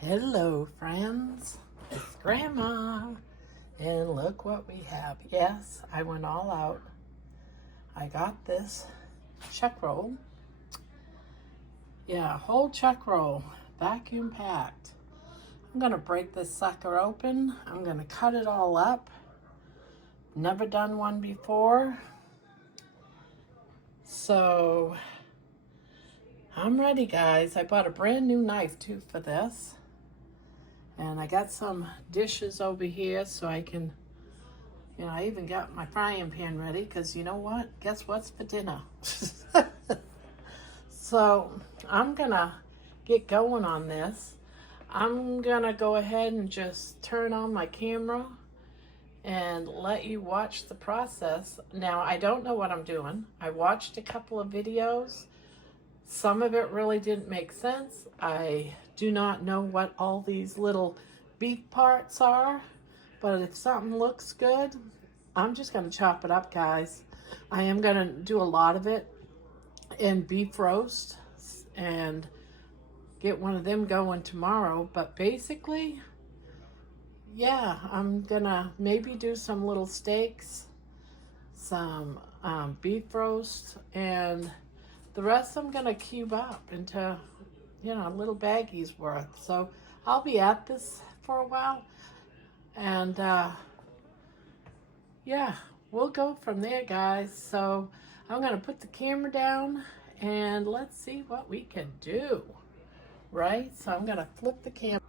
Hello friends, it's Grandma, and look what we have. Yes, I went all out. I got this chuck roll. Yeah, whole chuck roll, vacuum packed. I'm gonna break this sucker open. I'm gonna cut it all up. Never done one before. So I'm ready, guys. I bought a brand new knife too for this. And I got some dishes over here so I can, I even got my frying pan ready because you know what? Guess what's for dinner? So I'm gonna get going on this. I'm gonna go ahead and just turn on my camera and let you watch the process. Now, I don't know what I'm doing. I watched a couple of videos. Some of it really didn't make sense. I do not know what all these little beak parts are, but if something looks good, I'm just going to chop it up, guys. I am going to do a lot of it in beef roast and get one of them going tomorrow, but basically, yeah, I'm going to maybe do some little steaks, some beef roast, and the rest I'm going to cube up into, little baggies worth. So I'll be at this for a while. And, yeah, we'll go from there, guys. So I'm going to put the camera down and let's see what we can do. Right? So I'm going to flip the camera.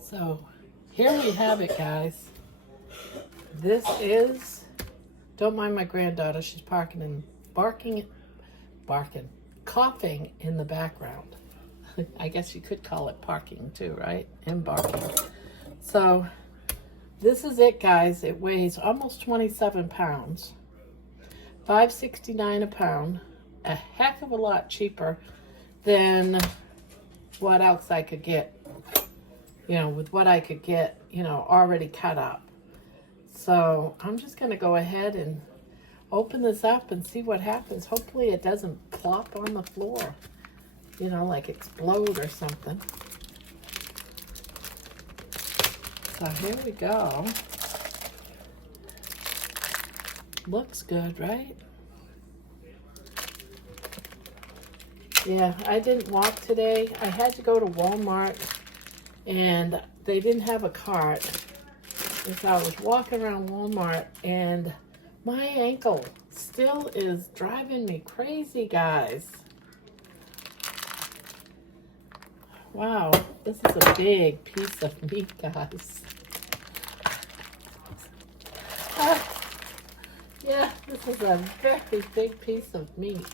So here we have it, guys. This is, don't mind my granddaughter. She's coughing in the background. I guess you could call it parking too, right? And barking. So this is it, guys. It weighs almost 27 pounds. $5.69 a pound. A heck of a lot cheaper than what else I could get. With what I could get, already cut up. So I'm just going to go ahead and open this up and see what happens. Hopefully it doesn't plop on the floor, like explode or something. So here we go. Looks good, right? Yeah, I didn't walk today. I had to go to Walmart and they didn't have a cart. And so I was walking around Walmart and my ankle still is driving me crazy, guys. Wow, this is a big piece of meat, guys. Yeah, this is a very big piece of meat.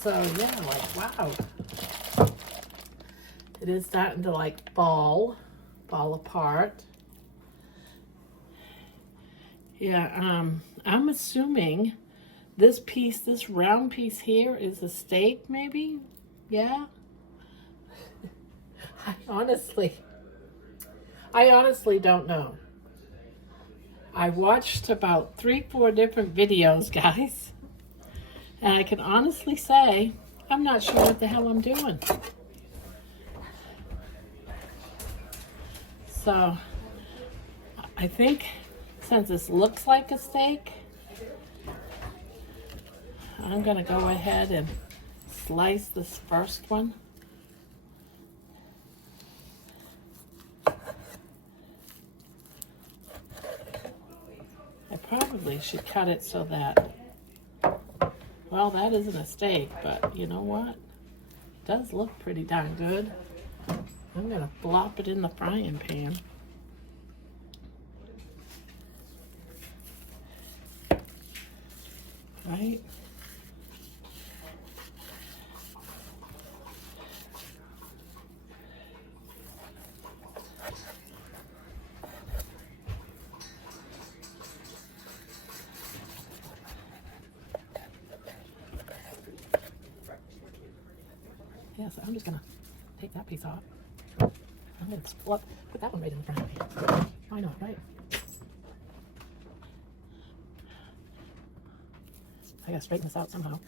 So yeah, wow. It is starting to fall apart. Yeah, I'm assuming this round piece here is a steak, maybe? Yeah. I honestly don't know. I watched about 3-4 different videos, guys. And I can honestly say, I'm not sure what the hell I'm doing. So, I think since this looks like a steak, I'm going to go ahead and slice this first one. I probably should cut it so that, well, that isn't a steak, but you know what? It does look pretty darn good. I'm going to flop it in the frying pan. Right? Yeah, so I'm just going to take that piece off. I'm going to put that one right in the frying pan. Why not, right? I gotta straighten this out somehow.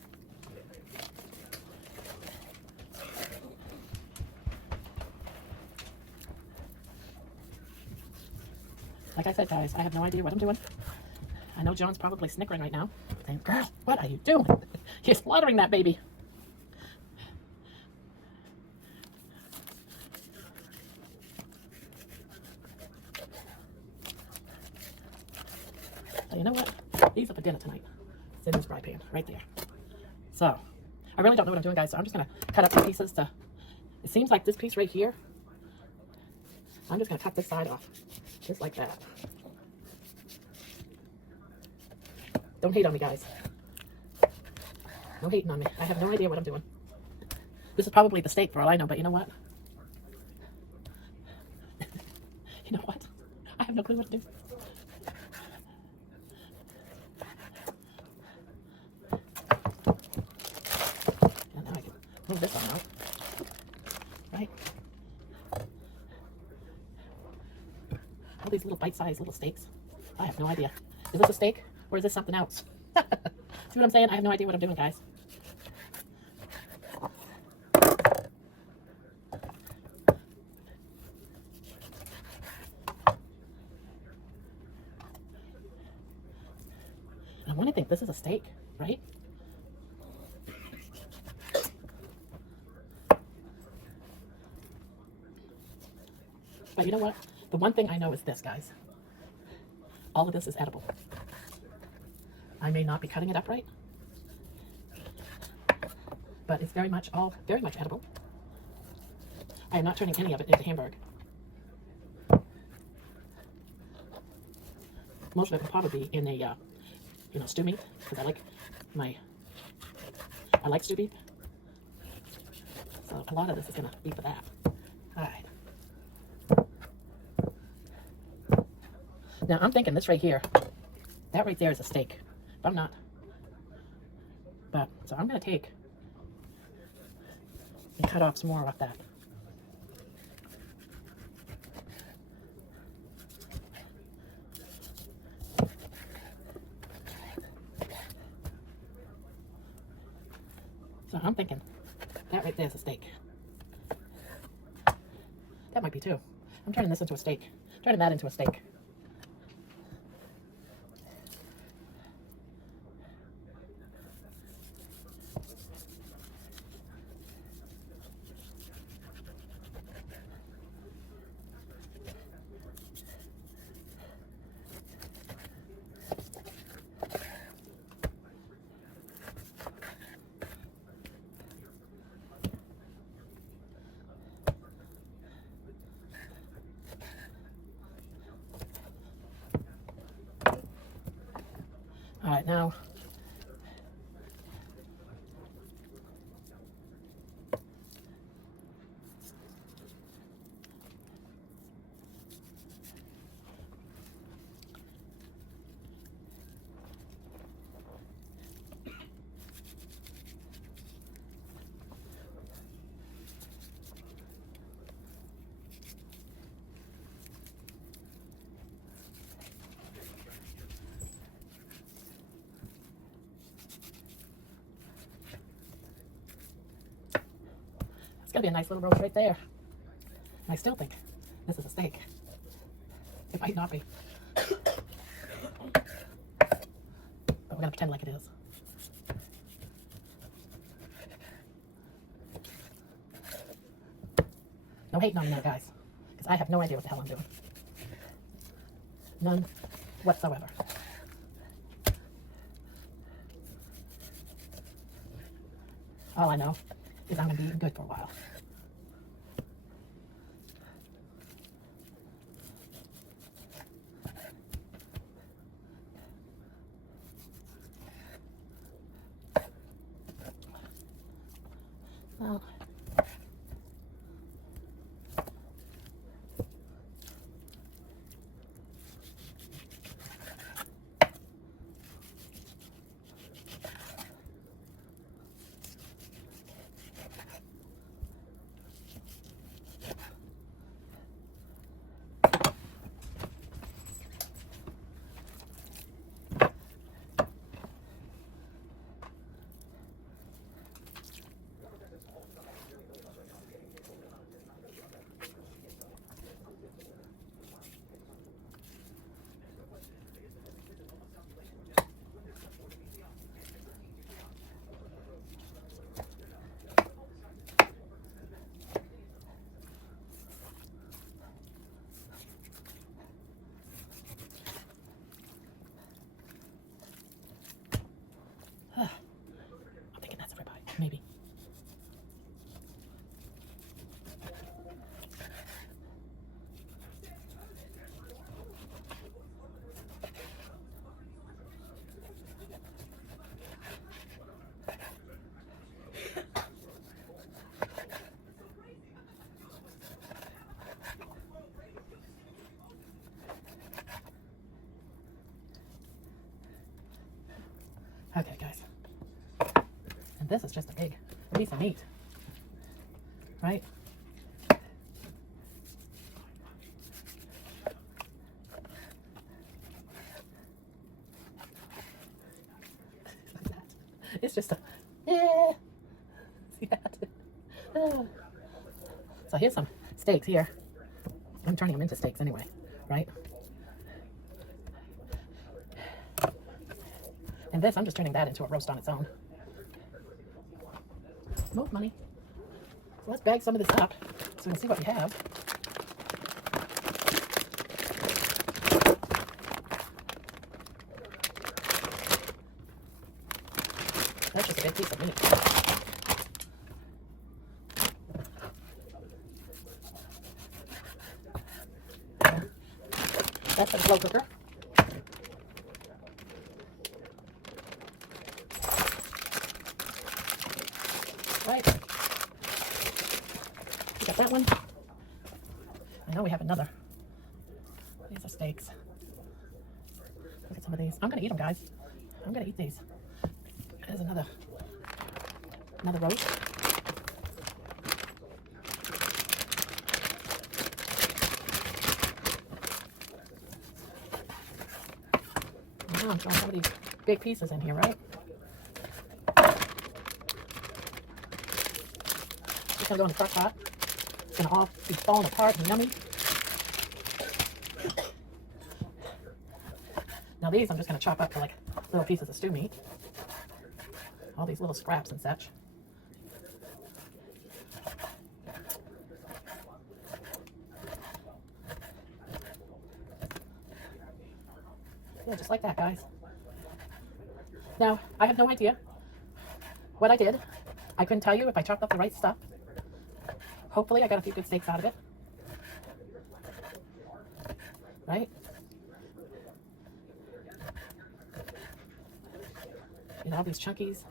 Like I said, guys, I have no idea what I'm doing. I know John's probably snickering right now, saying, "Girl, what are you doing? You're slaughtering that baby." So you know what? These are for dinner tonight. It's in this fry pan right there. So I really don't know what I'm doing, guys. So I'm just gonna cut up the pieces to. It seems like this piece right here. I'm just gonna cut this side off, just like that. Don't hate on me, guys. No hating on me. I have no idea what I'm doing. This is probably the steak for all I know, but you know what? You know what? I have no clue what to do. And now I can move this on out. Right? All these little bite-sized little steaks. I have no idea. Is this a steak or is this something else? See what I'm saying? I have no idea what I'm doing, guys. I want to think this is a steak, right? But you know what? The one thing I know is this, guys. All of this is edible. I may not be cutting it up right, but it's very much edible. I am not turning any of it into hamburger. Most of it will probably be in a, stew meat, because I like stew beef. So a lot of this is going to be for that. All right. Now I'm thinking this right here, that right there is a steak. But I'm not. But, so I'm going to take and cut off some more off that. So I'm thinking that right there is a steak. That might be too. I'm turning this into a steak. Turning that into a steak. All right, now it's gonna be a nice little roast right there. And I still think this is a steak. It might not be. But we're gonna pretend like it is. No hating on me now, guys, because I have no idea what the hell I'm doing. None whatsoever. All I know is I'm going to be eating good for a while. Well, Okay, guys. And this is just a big piece of meat, right? It's just a, yeah. See that? So here's some steaks here. I'm turning them into steaks anyway, right? And this, I'm just turning that into a roast on its own. Move, money. So let's bag some of this up so we can see what we have. That's just a big piece of meat. That's a slow cooker. Right. We got that one. I know we have another. These are steaks. Look at some of these. I'm going to eat them, guys. I'm going to eat these. There's another roast. Now I'm throwing some of these big pieces in here, right? It's gonna go in the crock pot. It's gonna all be falling apart and yummy. Now these I'm just gonna chop up to like little pieces of stew meat. All these little scraps and such. Yeah, just like that, guys. Now, I have no idea what I did. I couldn't tell you if I chopped up the right stuff. Hopefully, I got a few good steaks out of it. Right? You know, all these chunkies.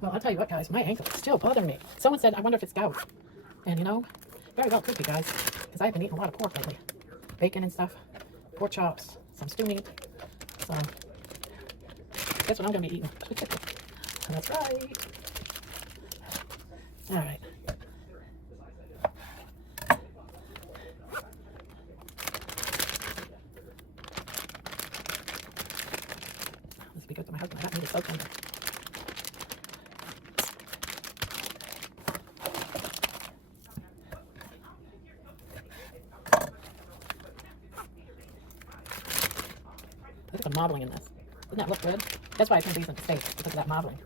Well, I'll tell you what, guys, my ankle is still bothering me. Someone said, I wonder if it's gout. And you know, very well could be, guys, because I've been eating a lot of pork lately. Bacon and stuff, pork chops, some stew meat. So, guess what I'm going to be eating? That's right. All right. This will be good for my husband. I got meat so tender. Look at the modeling in this. Doesn't that look good? That's why I think these in steaks, because of that modeling.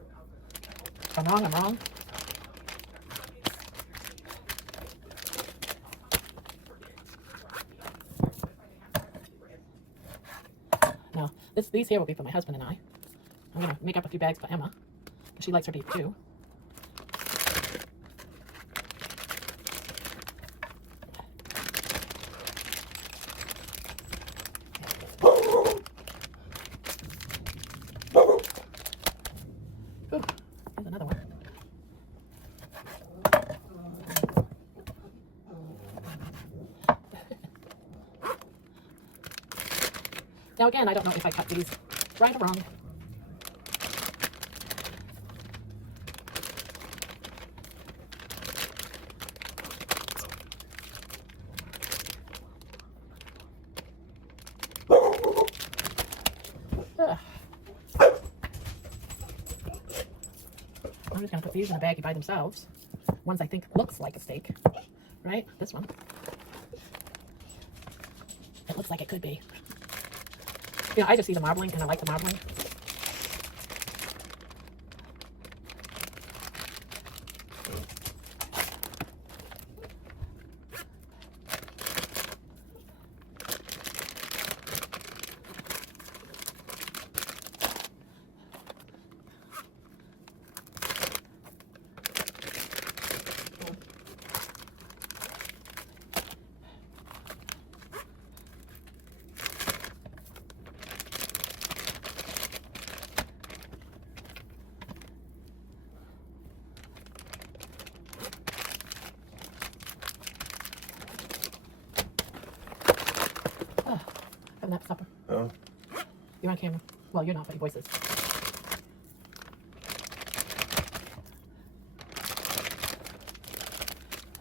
If I'm wrong, I'm wrong. Now, these here will be for my husband and I. I'm going to make up a few bags for Emma, because she likes her beef too. Ooh, here's another one. Now again, I don't know if I cut these right or wrong. I'm just going to put these in a baggie by themselves. Ones I think looks like a steak, right? This one. It looks like it could be. You know, I just see the marbling and I like the marbling. You're on camera. Well, you're not, but your voice is.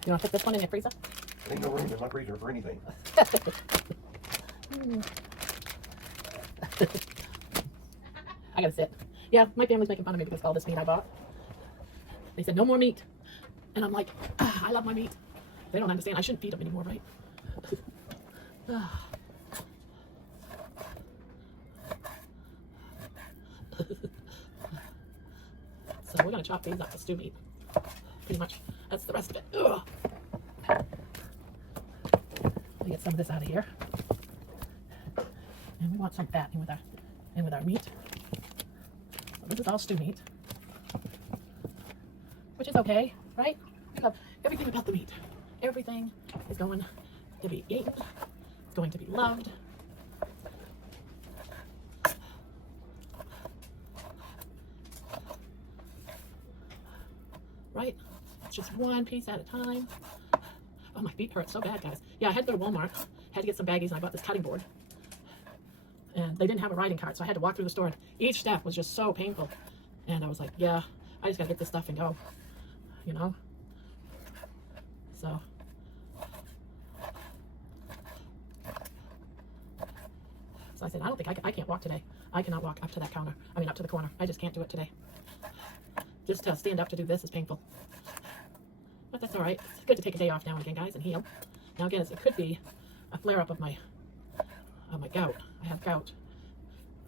You want to put this one in your freezer? Ain't no room in my freezer for anything. I gotta sit. Yeah, my family's making fun of me because of all this meat I bought. They said, no more meat. And I'm like, I love my meat. They don't understand. I shouldn't feed them anymore, right? So we're going to chop these up for stew meat. Pretty much. That's the rest of it. Ugh. Let me get some of this out of here. And we want some fat in with our meat. So this is all stew meat. Which is okay, right? We love everything about the meat. Everything is going to be eaten. It's going to be loved. Right? It's just one piece at a time. Oh, my feet hurt so bad, guys. Yeah, I had to go to Walmart. Had to get some baggies, and I bought this cutting board. And they didn't have a riding cart, so I had to walk through the store. And each step was just so painful. And I was like, yeah, I just got to get this stuff and go. You know? So. So I said, I don't think I can't walk today. I cannot walk up to that counter. I mean, up to the corner. I just can't do it today. Just to stand up to do this is painful. But that's all right. It's good to take a day off now and again, guys, and heal. Now again, it could be a flare-up of my gout. I have gout.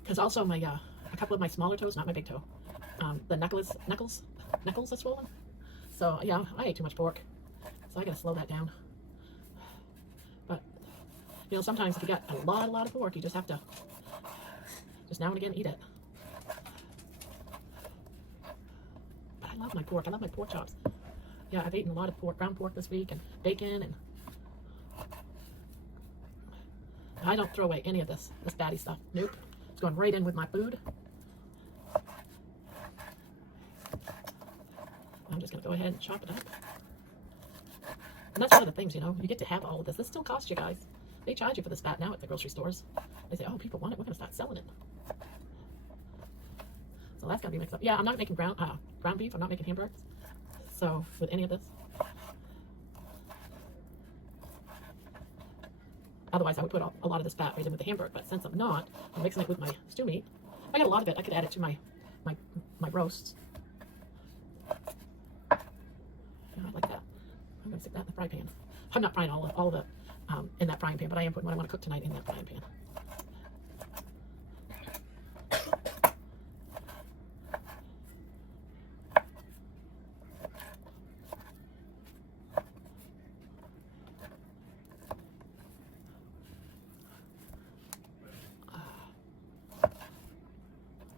Because also my a couple of my smaller toes, not my big toe, the knuckles are swollen. So yeah, I ate too much pork. So I gotta slow that down. But you know, sometimes if you got a lot of pork, you just have to just now and again eat it. But I love my pork. I love my pork chops. Yeah, I've eaten a lot of pork, ground pork this week, and bacon, and I don't throw away any of this fatty stuff. Nope. It's going right in with my food. I'm just going to go ahead and chop it up. And that's one of the things, you know, you get to have all of this. This still costs you guys. They charge you for this fat now at the grocery stores. They say, oh, people want it. We're going to start selling it. So that's going to be mixed up. Yeah, I'm not making ground beef. I'm not making hamburgers. So with any of this. Otherwise, I would put a lot of this fat right in with the hamburger. But since I'm not, I'm mixing it with my stew meat. If I got a lot of it, I could add it to my roasts. Yeah, like that. I'm going to stick that in the fry pan. I'm not frying all of it in that frying pan, but I am putting what I want to cook tonight in that frying pan.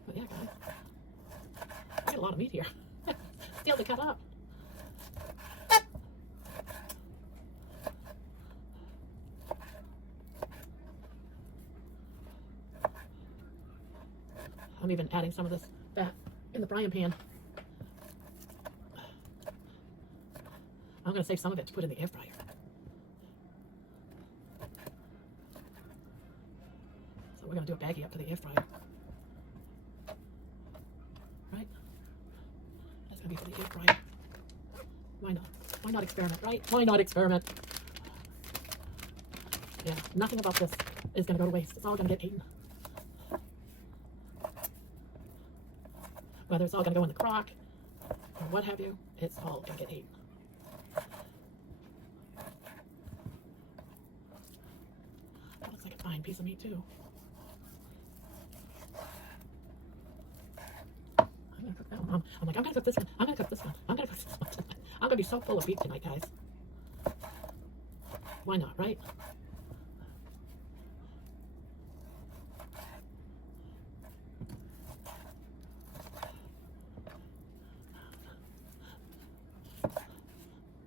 But yeah, guys, I got a lot of meat here. Still to cut up. I'm even adding some of this fat in the frying pan. I'm going to save some of it to put in the air fryer. So we're going to do a baggie up to the air fryer. Right? That's going to be for the air fryer. Why not? Why not experiment, right? Why not experiment? Yeah, nothing about this is going to go to waste. It's all going to get eaten. Whether it's all going to go in the crock or what have you, it's all going to get eaten. That looks like a fine piece of meat too. I'm going to cook that one. I'm like, I'm going to cook this one. I'm going to cook this one. I'm going to cook this one tonight. I'm going to be so full of beef tonight, guys. Why not, right?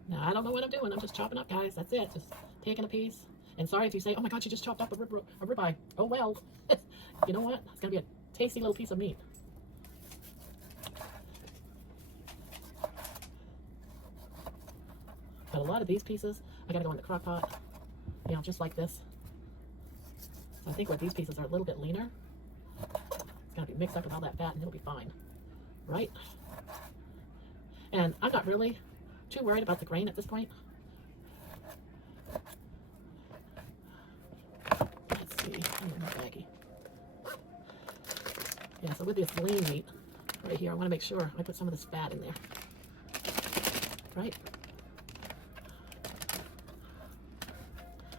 Now, I don't know what I'm doing. I'm just chopping up, guys. That's it. Just taking a piece. And sorry if you say, oh my God, you just chopped up a ribeye. Oh, well. You know what? It's going to be a tasty little piece of meat. But a lot of these pieces, I got to go in the crock pot. You know, just like this. So I think where these pieces are a little bit leaner, be mixed up with all that fat and it'll be fine, right? And I'm not really too worried about the grain at this point. Let's see, I'm in my baggie. Yeah, so with this lean meat right here, I want to make sure I put some of this fat in there, right?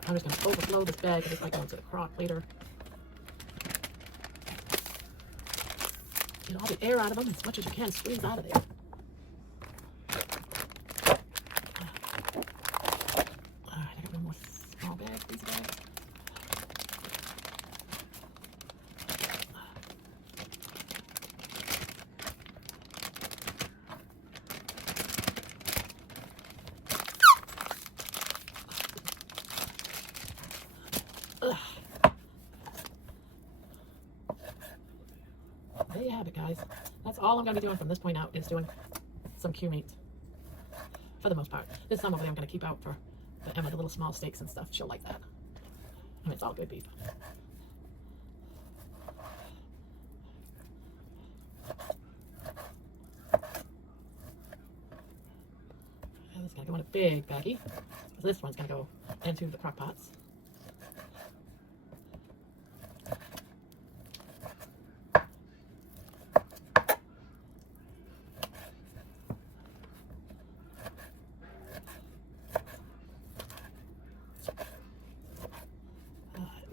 I'm just going to overflow this bag because it's like going to the crock later. Get all the air out of them as much as you can, squeeze out of there. Alright, I got one more small bag, these bags. There you have it, guys. That's all I'm going to be doing from this point out is doing some Q meat. For the most part. There's some over there I'm going to keep out for Emma, the little small steaks and stuff. She'll like that. I mean, it's all good beef. And this is going to go in a big baggie. So this one's going to go into the crock pots.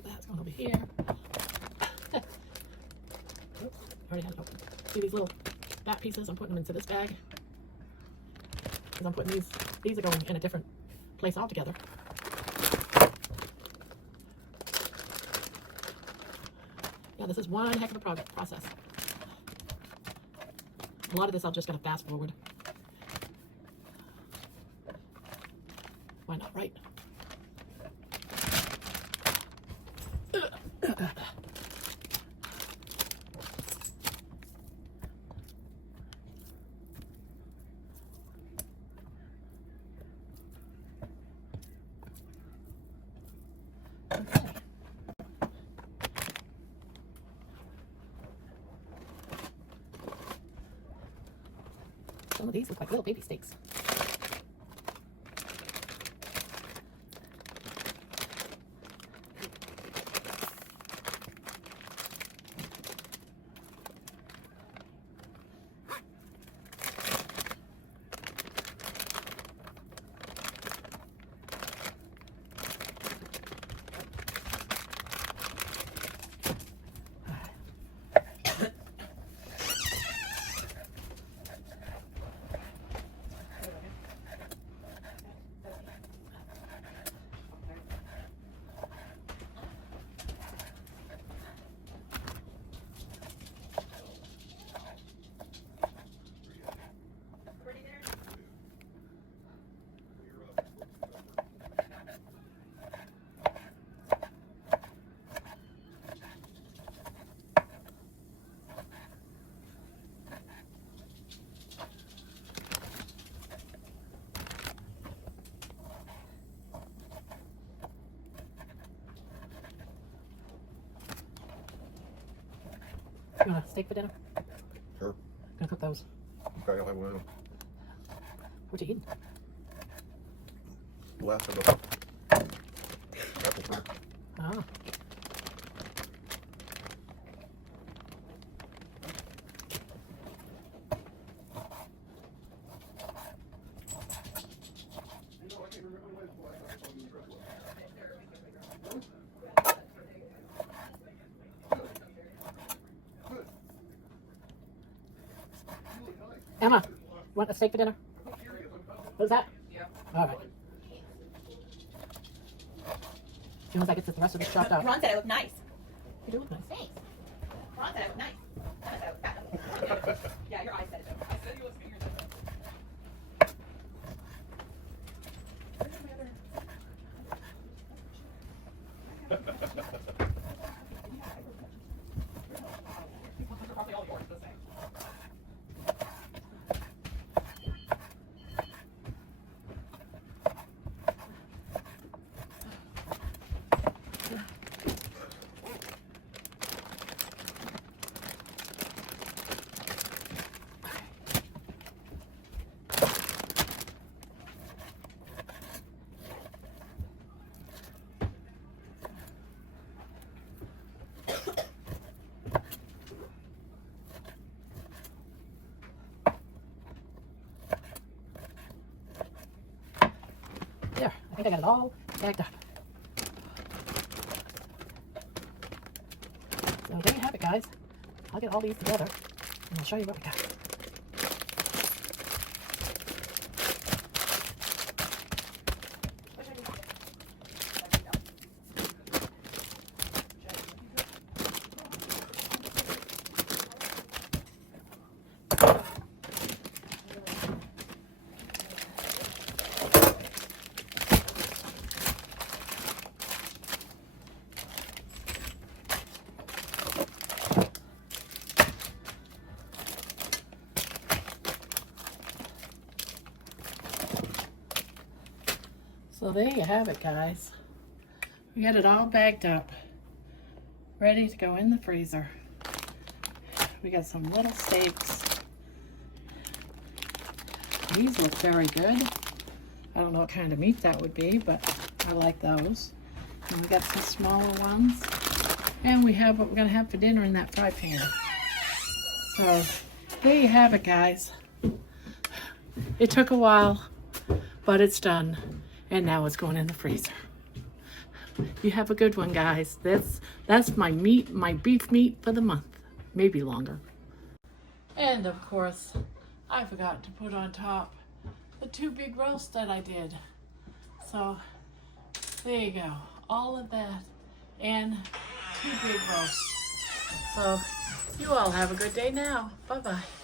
That's going over here. Oops, already had it open. See these little fat pieces? I'm putting them into this bag. Because I'm putting these are going in a different place altogether. Yeah, this is one heck of a process. A lot of this I'm just going to fast forward. Why not, right? Some of these look like little baby steaks. You want a steak for dinner? Sure. Gonna cook those. Okay, I'll have one. What you eating? The last of the apple fruit. Oh. Emma, want a steak for dinner? What's that? Yeah. All right. She wants I get the rest of this chopped up. Ron said I look nice. You do look nice. Thanks. Ron said I look nice. Emma said I look fat. Yeah, your eyes said it though. I said you look fingers. Probably all yours the same. think I got it all bagged up. So there you have it, guys. I'll get all these together and I'll show you what we got. So there you have it, guys. We got it all bagged up, ready to go in the freezer. We got some little steaks. These look very good. I don't know what kind of meat that would be, but I like those. And we got some smaller ones. And we have what we're gonna have for dinner in that fry pan. So there you have it, guys. It took a while, but it's done. And now it's going in the freezer. You have a good one, guys. That's my meat, my beef meat for the month. Maybe longer. And of course, I forgot to put on top the 2 big roasts that I did. So there you go. All of that and 2 big roasts. So you all have a good day now. Bye-bye.